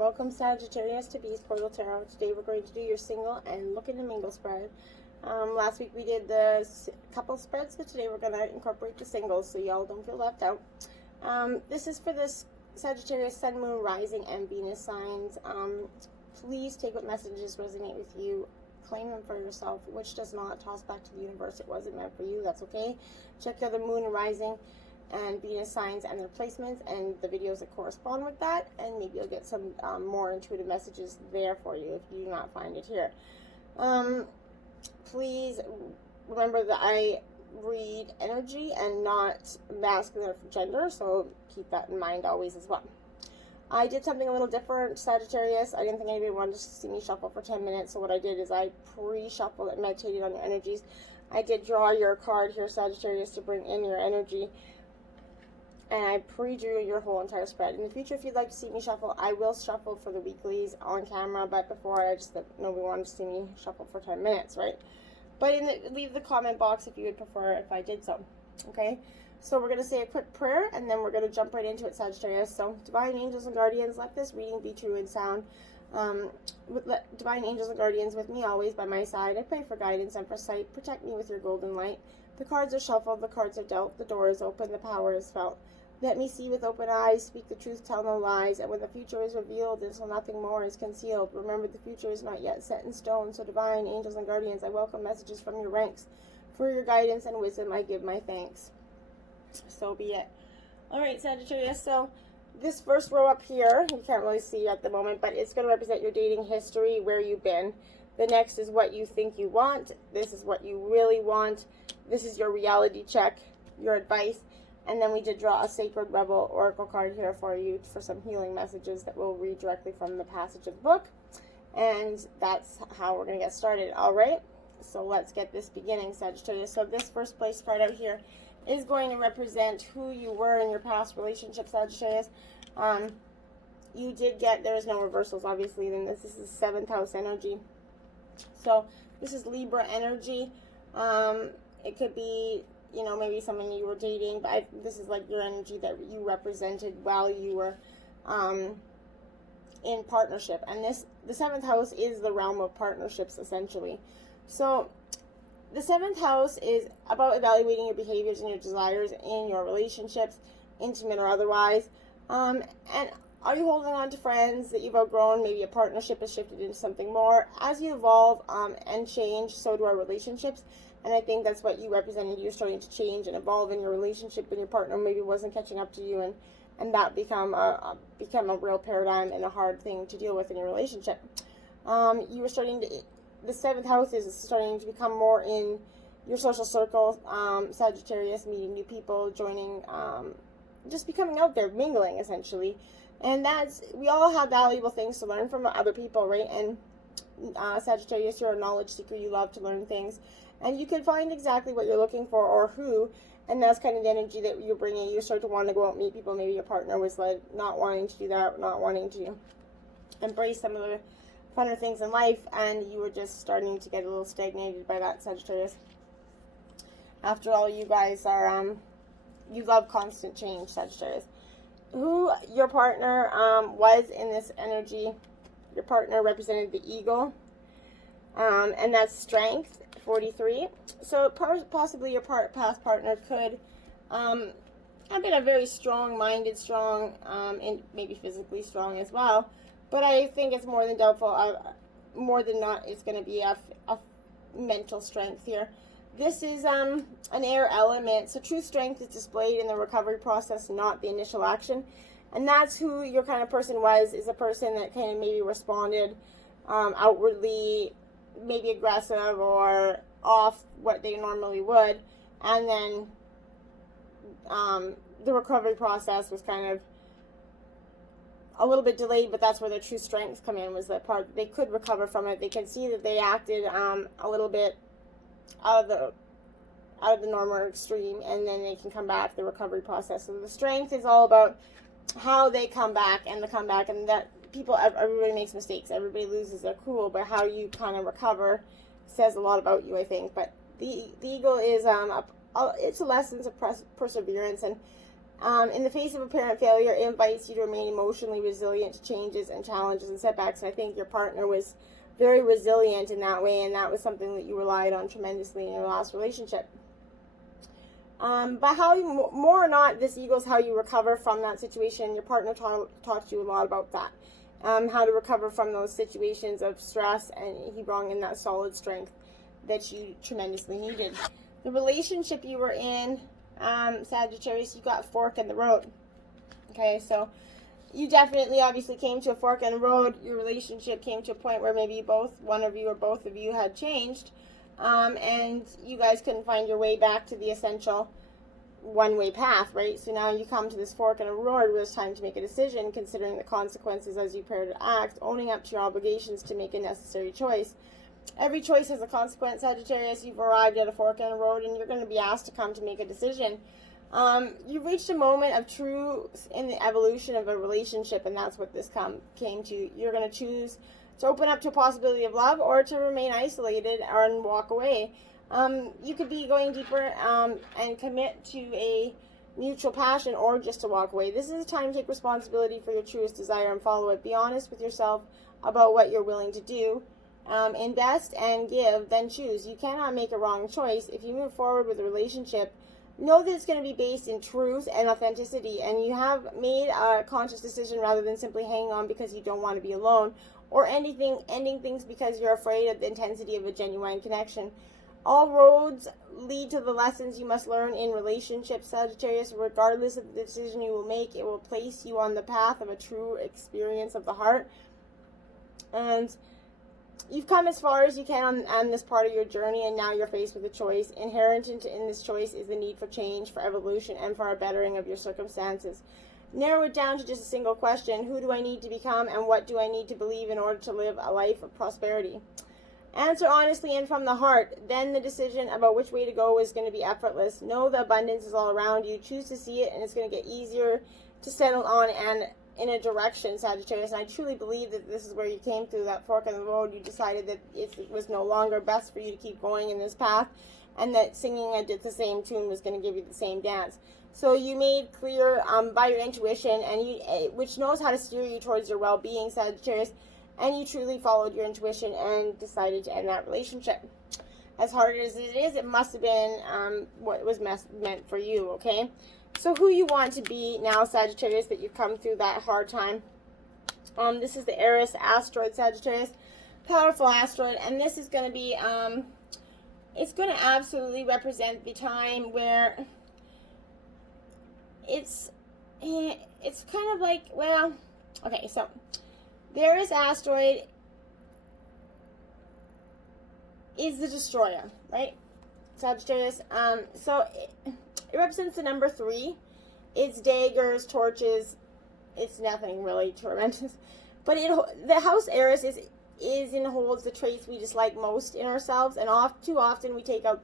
Welcome Sagittarius to Beast Portal Tarot. Today we're going to do your single and look into mingle spread. Last week we did the couple spreads, so today we're going to incorporate the singles so y'all don't feel left out. This is for this Sagittarius, Sun, Moon, Rising, and Venus signs. Please take what messages resonate with you. Claim them for yourself. Which does not, toss back to the universe. It wasn't meant for you. That's okay. Check out the Moon and Rising and Venus signs and their placements and the videos that correspond with that, and maybe you'll get some more intuitive messages there for you if you do not find it here. Please remember that I read energy and not masculine or gender, so keep that in mind always as well. I did something a little different, Sagittarius. I didn't think anybody wanted to see me shuffle for 10 minutes, so what I did is I pre-shuffled and meditated on your energies. I did draw your card here, Sagittarius, to bring in your energy. And I pre-drew your whole entire spread. In the future, if you'd like to see me shuffle, I will shuffle for the weeklies on camera. But before, I just nobody wanted to see me shuffle for 10 minutes, right? But leave the comment box if you would prefer if I did so. Okay? So we're going to say a quick prayer, and then we're going to jump right into it, Sagittarius. So, divine angels and guardians, let this reading be true and sound. Let divine angels and guardians with me always by my side. I pray for guidance and for sight. Protect me with your golden light. The cards are shuffled, the cards are dealt, the door is open, the power is felt. Let me see with open eyes, speak the truth, tell no lies, and when the future is revealed until nothing more is concealed, remember the future is not yet set in stone, so divine angels and guardians, I welcome messages from your ranks. For your guidance and wisdom, I give my thanks. So be it. Alright, Sagittarius, so this first row up here, you can't really see at the moment, but it's going to represent your dating history, where you've been. The next is what you think you want. This is what you really want. This is your reality check, your advice. And then we did draw a Sacred Rebel Oracle card here for you for some healing messages that we'll read directly from the passage of the book. And that's how we're going to get started. All right, so let's get this beginning, Sagittarius. So this first place card out here is going to represent who you were in your past relationship, Sagittarius. You did get, there is no reversals, obviously, then this is 7th house energy. So this is Libra energy. It could be, you know, maybe someone you were dating, but this is like your energy that you represented while you were in partnership. And the 7th house is the realm of partnerships, essentially. So the 7th house is about evaluating your behaviors and your desires in your relationships, intimate or otherwise. And are you holding on to friends that you've outgrown? Maybe a partnership has shifted into something more. As you evolve and change, so do our relationships. And I think that's what you represented. You're starting to change and evolve in your relationship, and your partner maybe wasn't catching up to you, and that become a real paradigm and a hard thing to deal with in your relationship. You were starting to, the 7th house is starting to become more in your social circle, Sagittarius, meeting new people, joining, just becoming out there, mingling, essentially. And we all have valuable things to learn from other people, right? And Sagittarius, you're a knowledge seeker. You love to learn things. And you can find exactly what you're looking for or who, and that's kind of the energy that you're bringing. You start to want to go out and meet people. Maybe your partner was like not wanting to do that, not wanting to embrace some of the funner things in life, and you were just starting to get a little stagnated by that, Sagittarius. After all, you guys are, you love constant change, Sagittarius. Who your partner was in this energy, your partner represented the eagle, and that's strength. 43. So possibly your past partner could have been a very strong-minded, and maybe physically strong as well. But I think it's more than doubtful. More than not, it's going to be a mental strength here. This is an air element, so true strength is displayed in the recovery process, not the initial action. And that's who your kind of person was, is a person that kind of maybe responded outwardly, maybe aggressive or off what they normally would, and then the recovery process was kind of a little bit delayed, but that's where their true strengths come in, was that part they could recover from it. They can see that they acted a little bit out of the normal or extreme, and then they can come back to the recovery process. So the strength is all about how they come back, and that everybody makes mistakes, everybody loses their cool, but how you kind of recover says a lot about you, I think. But the eagle is it's a lesson of perseverance, and In the face of apparent failure, it invites you to remain emotionally resilient to changes and challenges and setbacks. And I think your partner was very resilient in that way, and that was something that you relied on tremendously in your last relationship. But how you, more or not, this equals how you recover from that situation. Your partner taught you a lot about that. How to recover from those situations of stress, and he brought in that solid strength that you tremendously needed. The relationship you were in, Sagittarius, you got a fork in the road. Okay, so you definitely obviously came to a fork in the road. Your relationship came to a point where maybe one of you or both of you had changed, and you guys couldn't find your way back to the essential one-way path, right? So now you come to this fork in the road where it's time to make a decision, considering the consequences as you prepare to act, owning up to your obligations to make a necessary choice. Every choice has a consequence, Sagittarius. You've arrived at a fork in the road, and you're going to be asked to come to make a decision. You've reached a moment of truth in the evolution of a relationship, and that's what this came to. You're going to choose to open up to a possibility of love, or to remain isolated and walk away. You could be going deeper and commit to a mutual passion, or just to walk away. This is a time to take responsibility for your truest desire and follow it. Be honest with yourself about what you're willing to do. Invest and give, then choose. You cannot make a wrong choice. If you move forward with a relationship, know that it's going to be based in truth and authenticity, and you have made a conscious decision rather than simply hanging on because you don't want to be alone, or ending things because you're afraid of the intensity of a genuine connection. All roads lead to the lessons you must learn in relationships, Sagittarius. Regardless of the decision you will make, it will place you on the path of a true experience of the heart. And you've come as far as you can on this part of your journey, and now you're faced with a choice. Inherent in this choice is the need for change, for evolution, and for a bettering of your circumstances. Narrow it down to just a single question: who do I need to become, and what do I need to believe in order to live a life of prosperity? Answer honestly and from the heart. Then the decision about which way to go is going to be effortless. Know the abundance is all around you. Choose to see it, and it's going to get easier to settle on and in a direction, Sagittarius. And I truly believe that this is where you came through that fork in the road. You decided that it was no longer best for you to keep going in this path, and that singing the same tune was going to give you the same dance. So you made clear by your intuition, and which knows how to steer you towards your well-being, Sagittarius. And you truly followed your intuition and decided to end that relationship. As hard as it is, it must have been what was meant for you, okay? So who you want to be now, Sagittarius, that you've come through that hard time. This is the Eris asteroid, Sagittarius. Powerful asteroid. And this is going to be, it's going to absolutely represent the time where it's kind of like, well, okay, so the Eris asteroid is the destroyer, right? Sagittarius. So it represents the number 3. It's daggers, torches. It's nothing really tremendous. But the house Eris holds the traits we dislike most in ourselves, and too often we take out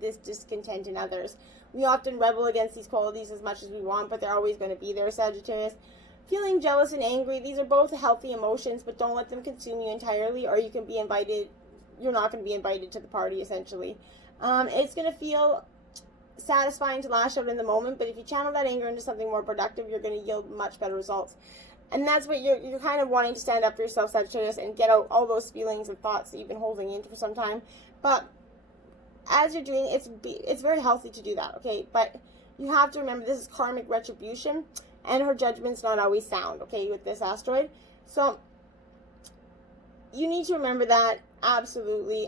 this discontent in others. We often rebel against these qualities as much as we want, but they're always going to be there, Sagittarius. Feeling jealous and angry, these are both healthy emotions, but don't let them consume you entirely, or you're not going to be invited to the party, essentially. It's going to feel satisfying to lash out in the moment, but if you channel that anger into something more productive, you're going to yield much better results. And that's what you're kind of wanting to stand up for yourself, Sagittarius, and get out all those feelings and thoughts that you've been holding into for some time. But as you're doing, it's very healthy to do that, okay? But you have to remember this is karmic retribution, and her judgment's not always sound, okay, with this asteroid. So you need to remember that, absolutely.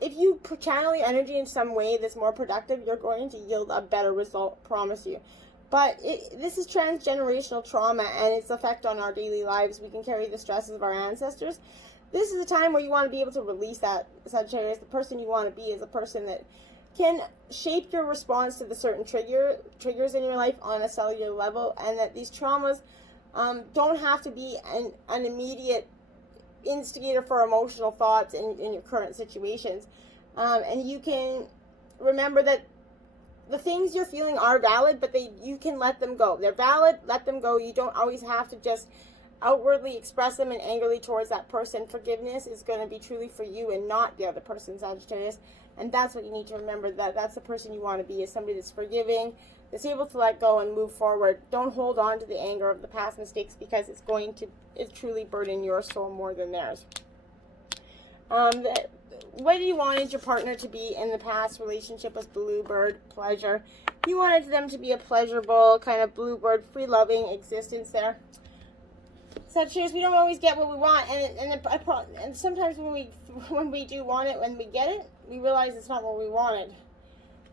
If you channel your energy in some way that's more productive, you're going to yield a better result, promise you. But this is transgenerational trauma and its effect on our daily lives. We can carry the stresses of our ancestors. This is a time where you want to be able to release that, Sagittarius. The person you want to be is a person that can shape your response to the certain triggers in your life on a cellular level, and that these traumas don't have to be an immediate instigator for emotional thoughts in your current situations. And you can remember that the things you're feeling are valid, but you can let them go. They're valid, let them go. You don't always have to just outwardly express them and angrily towards that person. Forgiveness is going to be truly for you and not the other person, Sagittarius. And that's what you need to remember, that that's the person you want to be, is somebody that's forgiving, that's able to let go and move forward. Don't hold on to the anger of the past mistakes, because it's going to truly burden your soul more than theirs. What you wanted your partner to be in the past relationship was bluebird, pleasure. You wanted them to be a pleasurable, kind of bluebird, free-loving existence there. Sagittarius, we don't always get what we want, and sometimes when we do want it, when we get it, we realize it's not what we wanted.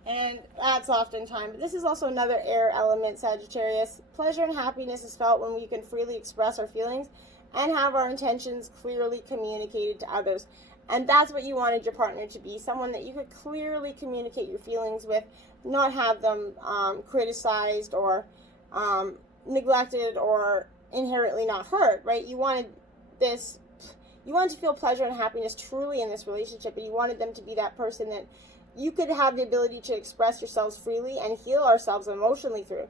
And that's oftentimes. But this is also another air element, Sagittarius. Pleasure and happiness is felt when we can freely express our feelings and have our intentions clearly communicated to others. And that's what you wanted your partner to be, someone that you could clearly communicate your feelings with, not have them criticized or neglected or inherently not heard, right? You wanted to feel pleasure and happiness truly in this relationship, and you wanted them to be that person that you could have the ability to express yourselves freely and heal ourselves emotionally through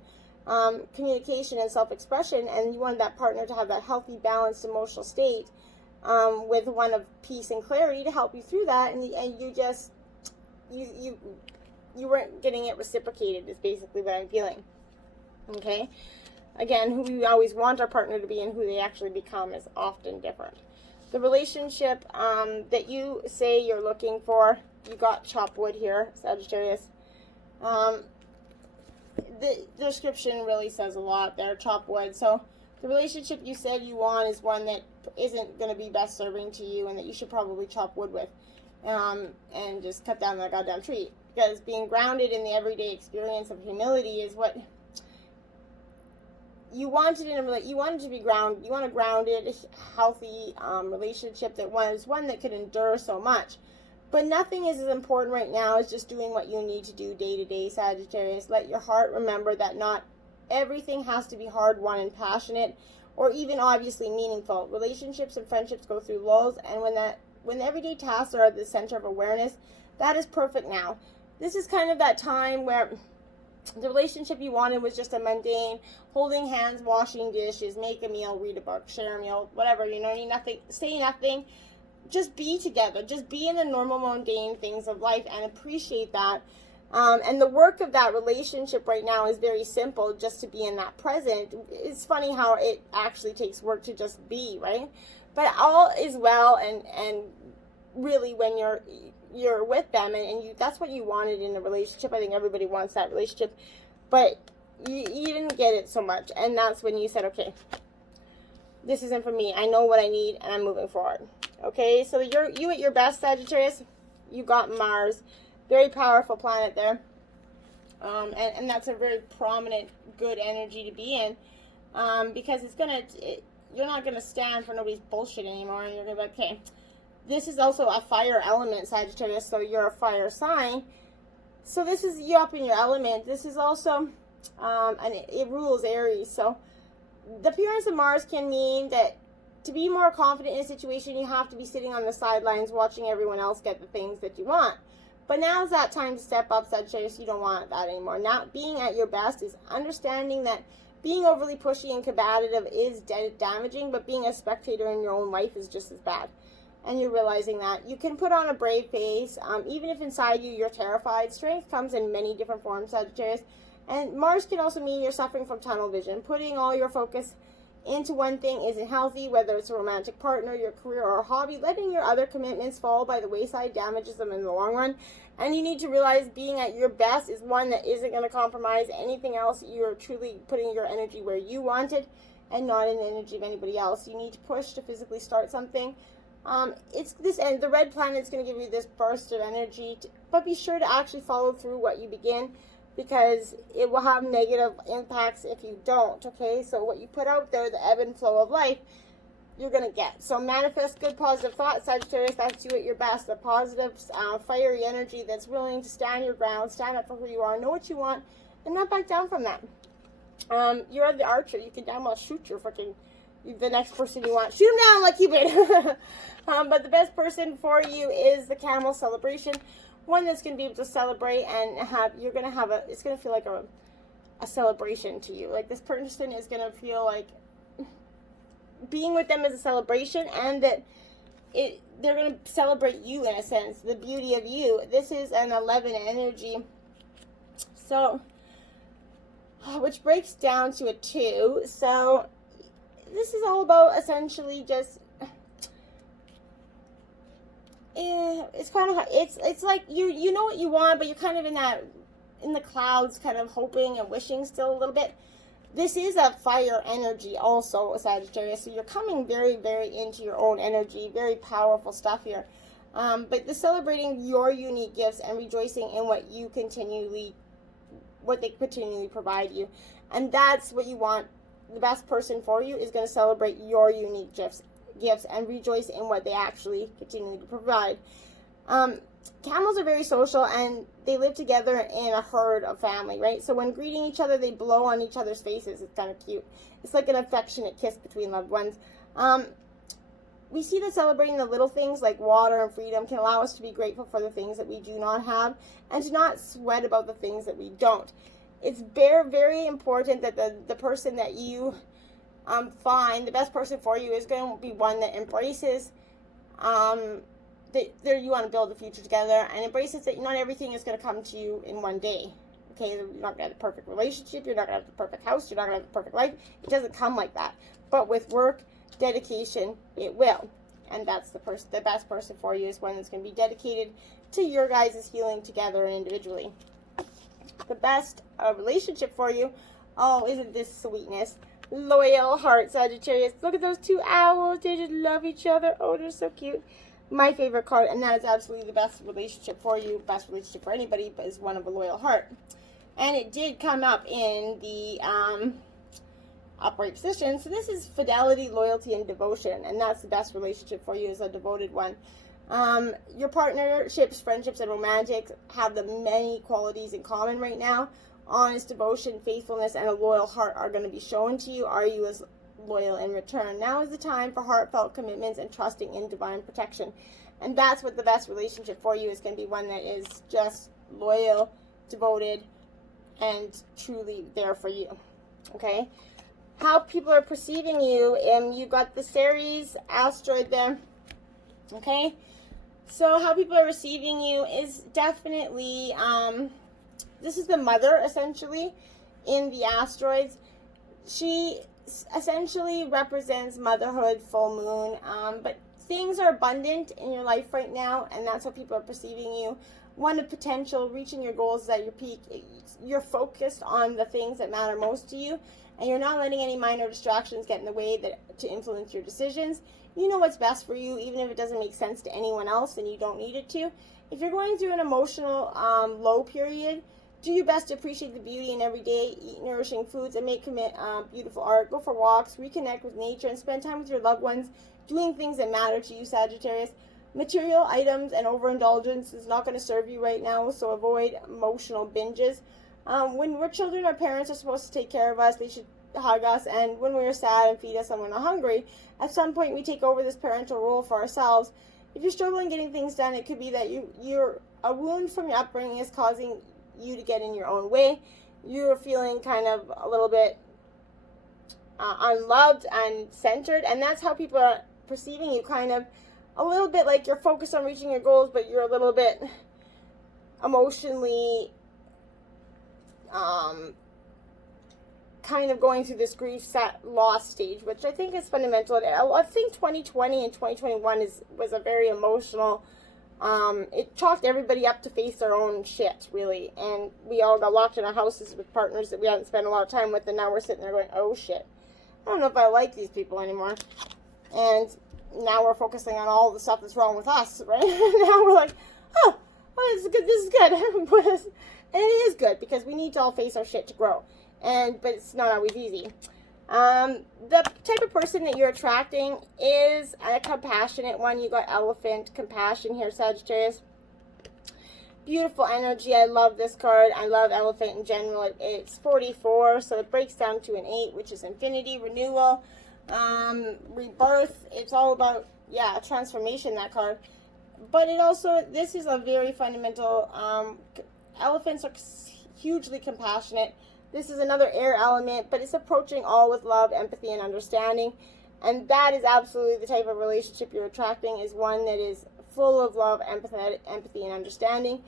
communication and self-expression. And you wanted that partner to have that healthy, balanced emotional state with one of peace and clarity to help you through that. And you weren't getting it reciprocated, is basically what I'm feeling. Okay? Again, who we always want our partner to be and who they actually become is often different. The relationship that you say you're looking for, you got chop wood here, Sagittarius. The description really says a lot there, chop wood. So the relationship you said you want is one that isn't going to be best serving to you, and that you should probably chop wood with and just cut down that goddamn tree. Because being grounded in the everyday experience of humility is what you wanted you wanted to be grounded. You want a grounded, healthy relationship that was one that could endure so much. But nothing is as important right now as just doing what you need to do day to day, Sagittarius. Let your heart remember that not everything has to be hard-won and passionate, or even obviously meaningful. Relationships and friendships go through lulls, and when everyday tasks are at the center of awareness, that is perfect now. This is kind of that time where the relationship you wanted was just a mundane, holding hands, washing dishes, make a meal, read a book, share a meal, whatever, nothing, say nothing, just be together, just be in the normal, mundane things of life and appreciate that. And the work of that relationship right now is very simple, just to be in that present. It's funny how it actually takes work to just be, right? But all is well, and really when you're with them and that's what you wanted in a relationship. I think everybody wants that relationship, but you didn't get it so much, and that's when you said, okay, this isn't for me. I know what I need, and I'm moving forward. Okay, so you at your best, Sagittarius. You got Mars, very powerful planet there, and that's a very prominent, good energy to be in, because you're not gonna stand for nobody's bullshit anymore, and you're gonna be like, okay. This is also a fire element, Sagittarius, so you're a fire sign. So this is you up in your element. This is also, and it rules Aries. So the appearance of Mars can mean that to be more confident in a situation, you have to be sitting on the sidelines watching everyone else get the things that you want. But now's that time to step up, Sagittarius. You don't want that anymore. Now, being at your best is understanding that being overly pushy and combative is damaging, but being a spectator in your own life is just as bad. And you're realizing that you can put on a brave face, even if inside you're terrified. Strength comes in many different forms, Sagittarius. And Mars can also mean you're suffering from tunnel vision. Putting all your focus into one thing isn't healthy, whether it's a romantic partner, your career, or a hobby. Letting your other commitments fall by the wayside damages them in the long run. And you need to realize being at your best is one that isn't going to compromise anything else. You're truly putting your energy where you want it and not in the energy of anybody else. You need to push to physically start something. It's this, and the red planet is going to give you this burst of energy, but be sure to actually follow through what you begin, because it will have negative impacts if you don't, okay? So what you put out there, the ebb and flow of life, you're going to get. So manifest good, positive thoughts, Sagittarius. That's you at your best. The positive, fiery energy that's willing to stand your ground, stand up for who you are, know what you want, and not back down from that. You're the archer. You can damn well shoot the next person you want. Shoot him down like Cupid. But the best person for you is the camel celebration. One that's going to be able to celebrate and it's going to feel like a celebration to you. Like this person is going to feel like being with them is a celebration, and that they're going to celebrate you in a sense, the beauty of you. This is an 11 energy. So, which breaks down to a 2. So, this is all about essentially just, it's kind of, it's like you know what you want, but you're kind of in the clouds, kind of hoping and wishing still a little bit. This is a fire energy also, Sagittarius, so you're coming very, very into your own energy, very powerful stuff here. But the celebrating your unique gifts and rejoicing in what they continually provide you. And that's what you want. The best person for you is going to celebrate your unique gifts and rejoice in what they actually continue to provide. Camels are very social, and they live together in a herd of family, right? So when greeting each other, they blow on each other's faces. It's kind of cute. It's like an affectionate kiss between loved ones. We see that celebrating the little things like water and freedom can allow us to be grateful for the things that we do not have and to not sweat about the things that we don't. It's very, very important that the person that you find, the best person for you, is going to be one that embraces that you want to build the future together, and embraces that not everything is going to come to you in one day. Okay, you're not going to have the perfect relationship, you're not going to have the perfect house, you're not going to have the perfect life. It doesn't come like that. But with work, dedication, it will. And that's the best person for you is one that's going to be dedicated to your guys' healing together and individually. The best relationship for you, oh, isn't this sweetness? Loyal heart, Sagittarius. Look at those 2 owls. They just love each other. Oh, they're so cute. My favorite card, and that is absolutely the best relationship for you, best relationship for anybody, but is one of a loyal heart. And it did come up in the upright position. So this is fidelity, loyalty, and devotion, and that's the best relationship for you, is a devoted one. Your partnerships, friendships, and romantics have the many qualities in common right now. Honest devotion, faithfulness, and a loyal heart are going to be shown to you. Are you as loyal in return? Now is the time for heartfelt commitments and trusting in divine protection. And that's what the best relationship for you is going to be, one that is just loyal, devoted, and truly there for you. Okay? How people are perceiving you, you've got the Ceres asteroid there. Okay? So how people are receiving you is definitely, this is the mother, essentially, in the asteroids. She essentially represents motherhood, full moon, but things are abundant in your life right now, and that's how people are perceiving you. One of potential, reaching your goals is at your peak. You're focused on the things that matter most to you, and you're not letting any minor distractions get in the way to influence your decisions. You know what's best for you, even if it doesn't make sense to anyone else and you don't need it to. If you're going through an emotional low period, do your best to appreciate the beauty in every day, eat nourishing foods, and make beautiful art. Go for walks, reconnect with nature, and spend time with your loved ones, doing things that matter to you, Sagittarius. Material items and overindulgence is not going to serve you right now, so avoid emotional binges. When we're children, our parents are supposed to take care of us. They should hug us, and when we're sad and feed us when we're not hungry, at some point we take over this parental role for ourselves. If you're struggling getting things done, it could be that a wound from your upbringing is causing you to get in your own way. You're feeling kind of a little bit unloved and centered, and that's how people are perceiving you, kind of a little bit like you're focused on reaching your goals, but you're a little bit emotionally kind of going through this grief loss stage, which I think is fundamental. I think 2020 and 2021 was a very emotional, it chalked everybody up to face their own shit, really, and we all got locked in our houses with partners that we hadn't spent a lot of time with, and now we're sitting there going, oh shit, I don't know if I like these people anymore. And now we're focusing on all the stuff that's wrong with us, right? Now we're like, oh, well, this is good. And it is good, because we need to all face our shit to grow. But it's not always easy. The type of person that you're attracting is a compassionate one. You got elephant, compassion here, Sagittarius. Beautiful energy. I love this card. I love elephant in general. It's 44, so it breaks down to an 8, which is infinity, renewal, rebirth. It's all about, transformation, that card. But it also, this is a very fundamental, elephants are hugely compassionate. This is another air element, but it's approaching all with love, empathy, and understanding. And that is absolutely the type of relationship you're attracting, is one that is full of love, empathy, and understanding.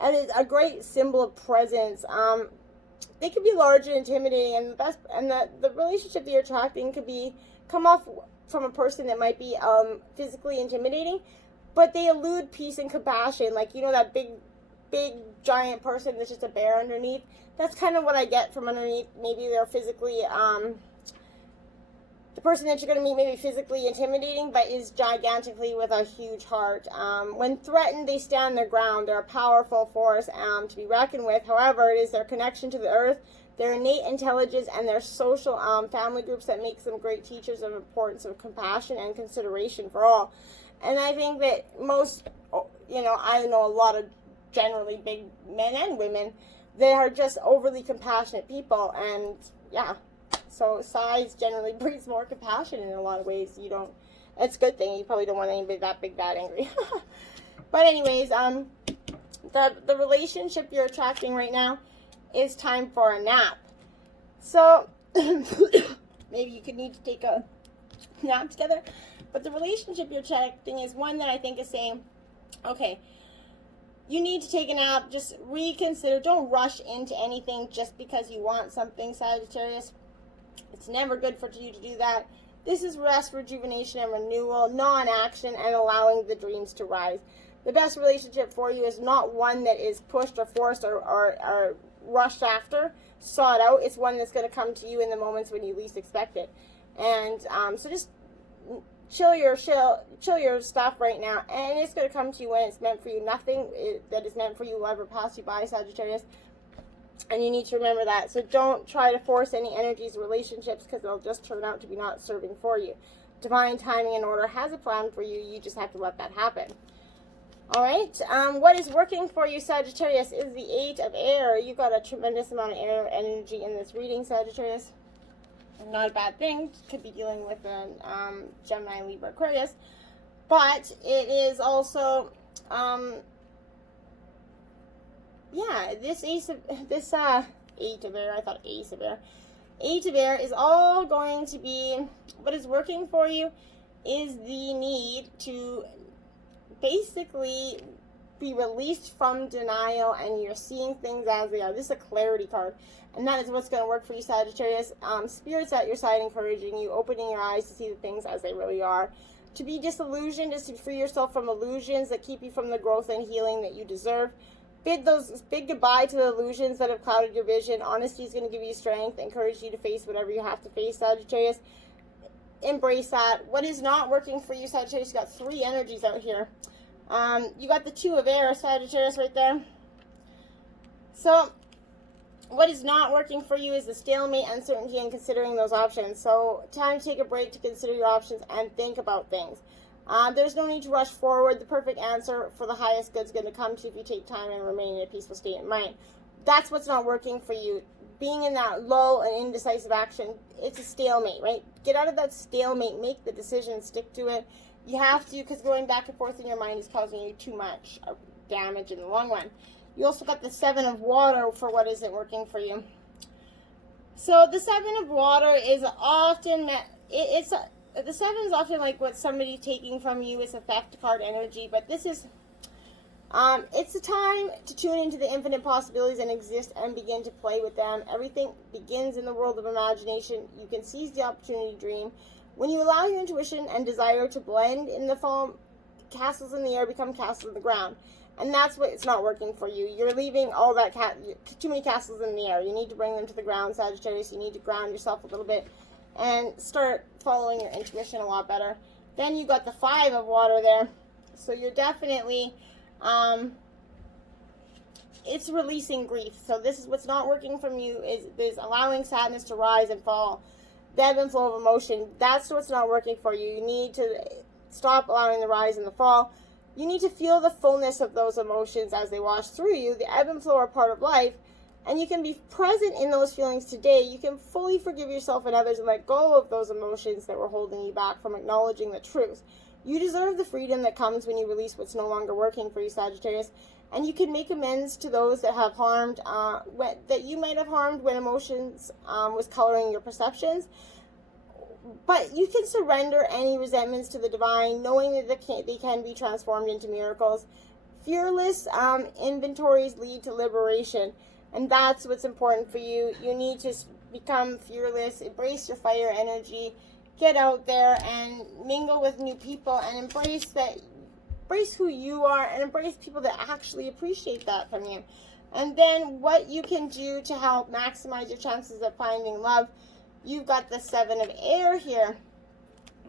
And it's a great symbol of presence. They could be large and intimidating, and the relationship that you're attracting could come off from a person that might be physically intimidating, but they elude peace and compassion. Like, that big giant person that's just a bear underneath. That's kind of what I get from underneath. Maybe they're physically the person that you're going to meet may be physically intimidating, but is gigantically with a huge heart. When threatened, they stand their ground. They're a powerful force to be reckoned with. However, it is their connection to the earth, their innate intelligence, and their social family groups that makes them great teachers of importance of compassion and consideration for all. And I think that most, I know a lot of generally big men and women that are just overly compassionate people, and yeah. So size generally breeds more compassion in a lot of ways. It's a good thing. You probably don't want anybody that big, that angry. But anyways, the relationship you're attracting right now is time for a nap. So maybe you could need to take a nap together. But the relationship you're attracting is one that I think is saying, okay, you need to take a nap. Just reconsider. Don't rush into anything just because you want something, Sagittarius. It's never good for you to do that. This is rest, rejuvenation, and renewal, non-action, and allowing the dreams to rise. The best relationship for you is not one that is pushed or forced or rushed after, sought out. It's one that's going to come to you in the moments when you least expect it. And so just chill your stuff right now, and it's going to come to you when it's meant for you. Nothing that is meant for you will ever pass you by, Sagittarius. And you need to remember that. So don't try to force any energies or relationships, because they'll just turn out to be not serving for you. Divine timing and order has a plan for you. You just have to let that happen. All right. What is working for you, Sagittarius, is the 8 of air. You've got a tremendous amount of air energy in this reading, Sagittarius. Not a bad thing. Could be dealing with a Gemini, Libra, Aquarius. But it is also... this 8 of air, I thought ace of air. 8 of air is all going to be, what is working for you is the need to basically be released from denial, and you're seeing things as they are. This is a clarity card, and that is what's going to work for you, Sagittarius. Spirits at your side encouraging you, opening your eyes to see the things as they really are. To be disillusioned is to free yourself from illusions that keep you from the growth and healing that you deserve. Bid goodbye to the illusions that have clouded your vision. Honesty is going to give you strength, encourage you to face whatever you have to face, Sagittarius. Embrace that. What is not working for you, Sagittarius? You got 3 energies out here. You got the 2 of air, Sagittarius, right there. So what is not working for you is the stalemate, uncertainty, and considering those options. So time to take a break to consider your options and think about things. There's no need to rush forward. The perfect answer for the highest good is going to come to you if you take time and remain in a peaceful state of mind. That's what's not working for you. Being in that lull and indecisive action, it's a stalemate, right? Get out of that stalemate. Make the decision. Stick to it. You have to, because going back and forth in your mind is causing you too much damage in the long run. You also got the 7 of water for what isn't working for you. So the 7 of water is often, the 7 is often like what somebody's taking from you. Is a theft card energy, but this is, it's a time to tune into the infinite possibilities and exist and begin to play with them. Everything begins in the world of imagination. You can seize the opportunity to dream. When you allow your intuition and desire to blend in the fall, castles in the air become castles in the ground. And that's what it's not working for you. You're leaving all that, too many castles in the air. You need to bring them to the ground, Sagittarius. You need to ground yourself a little bit and start following your intuition a lot better. Then you got the 5 of water there. So you're definitely, it's releasing grief. So this is what's not working from you is allowing sadness to rise and fall. The ebb and flow of emotion. That's what's not working for you. You need to stop allowing the rise and the fall. You need to feel the fullness of those emotions as they wash through you. The ebb and flow are part of life. And you can be present in those feelings today. You can fully forgive yourself and others and let go of those emotions that were holding you back from acknowledging the truth. You deserve the freedom that comes when you release what's no longer working for you, Sagittarius. And you can make amends to those that have harmed, that you might have harmed when emotions was coloring your perceptions. But you can surrender any resentments to the divine, knowing that they can be transformed into miracles. Fearless inventories lead to liberation, and that's what's important for you. You need to become fearless, embrace your fire energy, get out there and mingle with new people, and embrace who you are, and embrace people that actually appreciate that from you. And then what you can do to help maximize your chances of finding love, you've got the 7 of air here.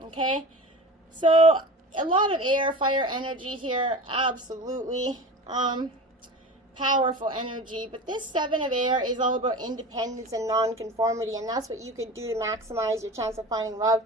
Okay, so a lot of air, fire energy here, absolutely powerful energy. But this 7 of air is all about independence and non-conformity, and that's what you can do to maximize your chance of finding love.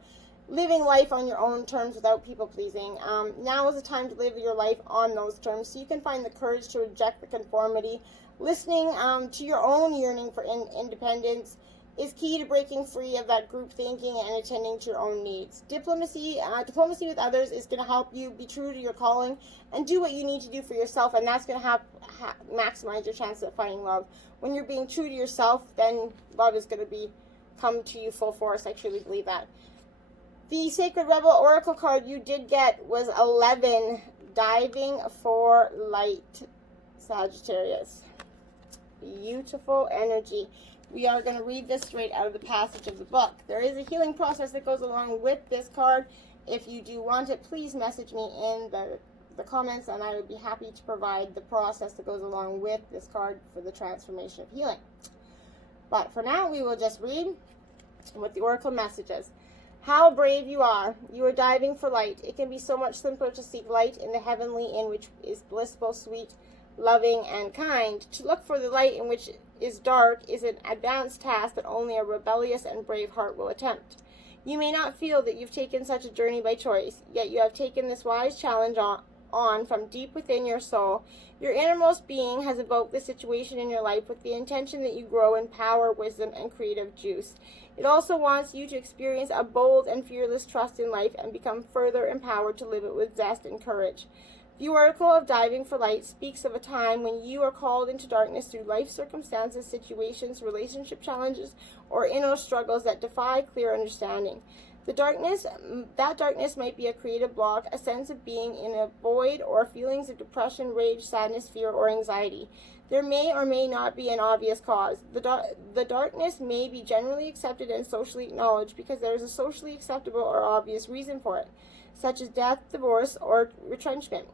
Living life on your own terms without people pleasing. Now is the time to live your life on those terms, so you can find the courage to reject the conformity. Listening to your own yearning for independence is key to breaking free of that group thinking and attending to your own needs. Diplomacy with others is going to help you be true to your calling and do what you need to do for yourself, and that's going to maximize your chance of finding love. When you're being true to yourself, then love is going to come to you full force. I truly believe that. The Sacred Rebel Oracle card you did get was 11, Diving for Light, Sagittarius. Beautiful energy. We are going to read this straight out of the passage of the book. There is a healing process that goes along with this card. If you do want it, please message me in the comments, and I would be happy to provide the process that goes along with this card for the transformation of healing. But for now, we will just read what the Oracle message is. How brave you are. You are diving for light. It can be so much simpler to seek light in the heavenly, in which is blissful, sweet, loving, and kind. To look for the light in which is dark is an advanced task that only a rebellious and brave heart will attempt. You may not feel that you've taken such a journey by choice, yet you have taken this wise challenge on from deep within your soul. Your innermost being has evoked this situation in your life with the intention that you grow in power, wisdom, and creative juice. It also wants you to experience a bold and fearless trust in life and become further empowered to live it with zest and courage. The Oracle of Diving for Light speaks of a time when you are called into darkness through life circumstances, situations, relationship challenges, or inner struggles that defy clear understanding. That darkness might be a creative block, a sense of being in a void, or feelings of depression, rage, sadness, fear, or anxiety. There may or may not be an obvious cause. The darkness may be generally accepted and socially acknowledged because there is a socially acceptable or obvious reason for it, such as death, divorce, or retrenchment.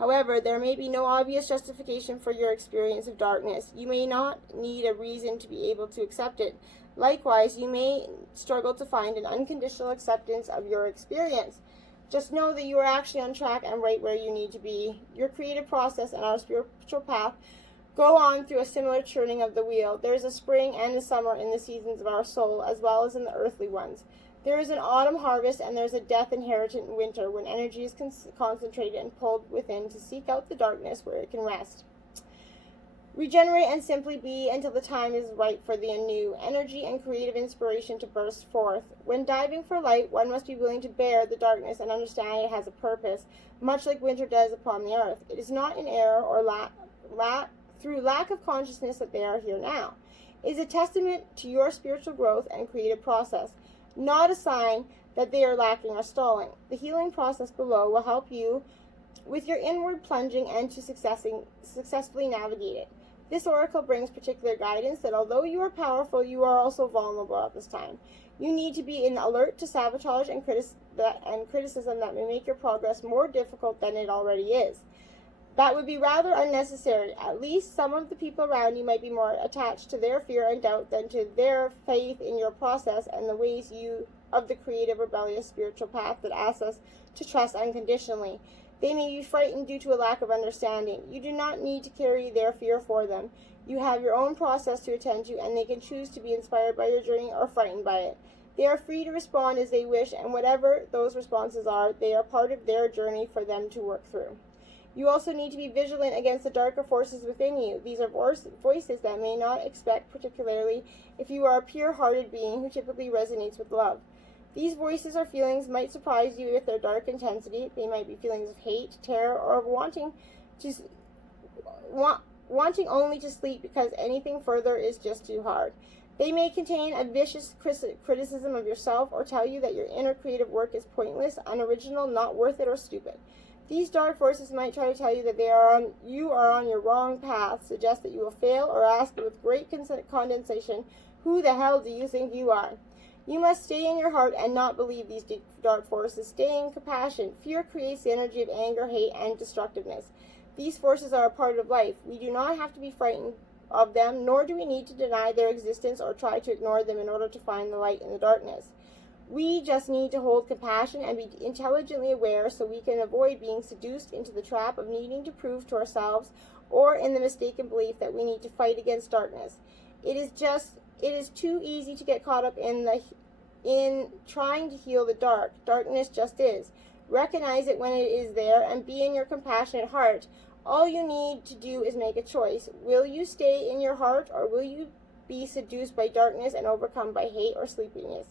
However, there may be no obvious justification for your experience of darkness. You may not need a reason to be able to accept it. Likewise, you may struggle to find an unconditional acceptance of your experience. Just know that you are actually on track and right where you need to be. Your creative process and our spiritual path go on through a similar churning of the wheel. There is a spring and a summer in the seasons of our soul, as well as in the earthly ones. There is an autumn harvest, and there is a death inherited in winter, when energy is concentrated and pulled within to seek out the darkness where it can rest. Regenerate and simply be until the time is right for the anew energy and creative inspiration to burst forth. When diving for light, one must be willing to bear the darkness and understand it has a purpose, much like winter does upon the earth. It is not in error or through lack of consciousness that they are here now. It is a testament to your spiritual growth and creative process, not a sign that they are lacking or stalling. The healing process below will help you with your inward plunging and to successfully navigate it. This oracle brings particular guidance that although you are powerful, you are also vulnerable at this time. You need to be in alert to sabotage and criticism that may make your progress more difficult than it already is. That would be rather unnecessary. At least some of the people around you might be more attached to their fear and doubt than to their faith in your process and the ways of the creative, rebellious spiritual path that asks us to trust unconditionally. They may be frightened due to a lack of understanding. You do not need to carry their fear for them. You have your own process to attend to, and they can choose to be inspired by your journey or frightened by it. They are free to respond as they wish, and whatever those responses are, they are part of their journey for them to work through. You also need to be vigilant against the darker forces within you. These are voices that may not expect, particularly if you are a pure-hearted being who typically resonates with love. These voices or feelings might surprise you with their dark intensity. They might be feelings of hate, terror, or of wanting only to sleep because anything further is just too hard. They may contain a vicious criticism of yourself or tell you that your inner creative work is pointless, unoriginal, not worth it, or stupid. These dark forces might try to tell you that you are on your wrong path, suggest that you will fail, or ask with great condensation, who the hell do you think you are? You must stay in your heart and not believe these dark forces. Stay in compassion. Fear creates the energy of anger, hate, and destructiveness. These forces are a part of life. We do not have to be frightened of them, nor do we need to deny their existence or try to ignore them in order to find the light in the darkness. We just need to hold compassion and be intelligently aware so we can avoid being seduced into the trap of needing to prove to ourselves or in the mistaken belief that we need to fight against darkness. It is too easy to get caught up in trying to heal the dark. Darkness just is. Recognize it when it is there and be in your compassionate heart. All you need to do is make a choice. Will you stay in your heart, or will you be seduced by darkness and overcome by hate or sleepiness?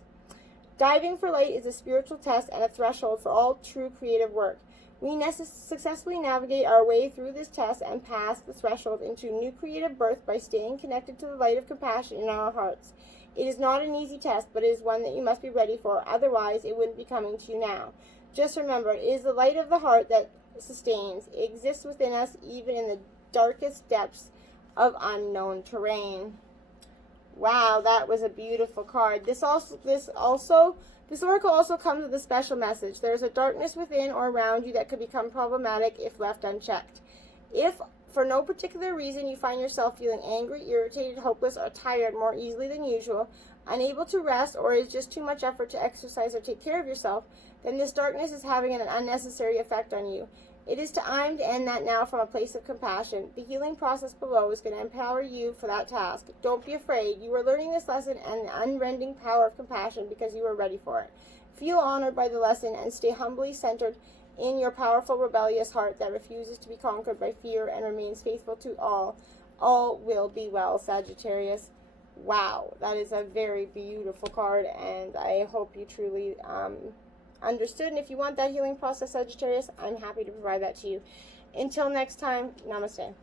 Diving for light is a spiritual test and a threshold for all true creative work. We successfully navigate our way through this test and pass the threshold into new creative birth by staying connected to the light of compassion in our hearts. It is not an easy test, but it is one that you must be ready for. Otherwise, it wouldn't be coming to you now. Just remember, it is the light of the heart that sustains. It exists within us, even in the darkest depths of unknown terrain. Wow, that was a beautiful card. This oracle also comes with a special message. There's a darkness within or around you that could become problematic if left unchecked. If, for no particular reason, you find yourself feeling angry, irritated, hopeless, or tired more easily than usual, unable to rest, or is just too much effort to exercise or take care of yourself, then this darkness is having an unnecessary effect on you. It is time to end that now from a place of compassion. The healing process below is going to empower you for that task. Don't be afraid. You are learning this lesson and the unending power of compassion because you are ready for it. Feel honored by the lesson and stay humbly centered in your powerful, rebellious heart that refuses to be conquered by fear and remains faithful to all. All will be well, Sagittarius. Wow, that is a very beautiful card, and I hope you truly understood. And if you want that healing process, Sagittarius, I'm happy to provide that to you. Until next time, namaste.